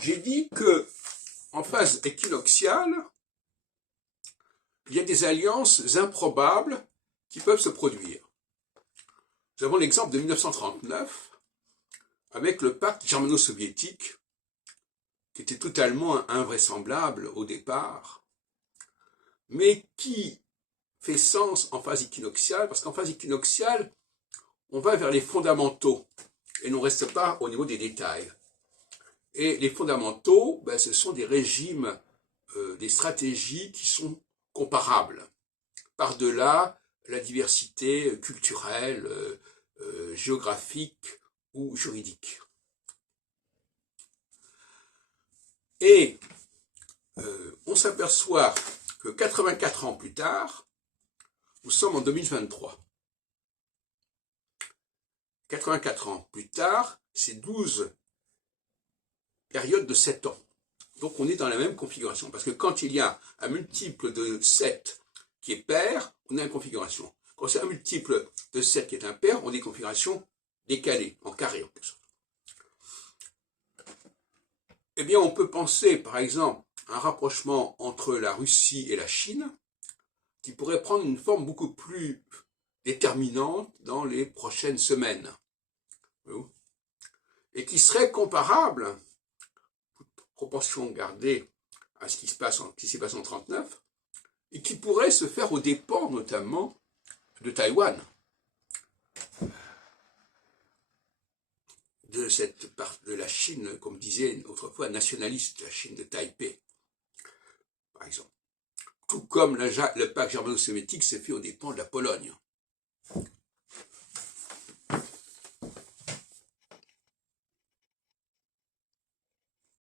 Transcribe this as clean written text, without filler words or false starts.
J'ai dit que en phase équinoxiale, il y a des alliances improbables qui peuvent se produire. Nous avons l'exemple de 1939 avec le pacte germano-soviétique qui était totalement invraisemblable au départ, mais qui fait sens en phase équinoxiale, parce qu'en phase équinoxiale, on va vers les fondamentaux et on ne reste pas au niveau des détails. Et les fondamentaux, ce sont des régimes, des stratégies qui sont comparables, par-delà la diversité culturelle, géographique ou juridique. Et on s'aperçoit que 84 ans plus tard, nous sommes en 2023. 84 ans plus tard, c'est 12 périodes de 7 ans. Donc on est dans la même configuration. Parce que quand il y a un multiple de 7 qui est pair, on a une configuration. Quand c'est un multiple de 7 qui est impair, on a des configurations décalées, en carré en quelque sorte. Eh bien, on peut penser, par exemple, à un rapprochement entre la Russie et la Chine, qui pourrait prendre une forme beaucoup plus déterminante dans les prochaines semaines. Et qui serait comparable, proportion gardée à ce qui s'est passé en 1939, et qui pourrait se faire aux dépens notamment de Taïwan, de cette part de la Chine, comme disait autrefois nationaliste, la Chine de Taipei, par exemple. Tout comme le pacte germano-soviétique s'est fait aux dépens de la Pologne.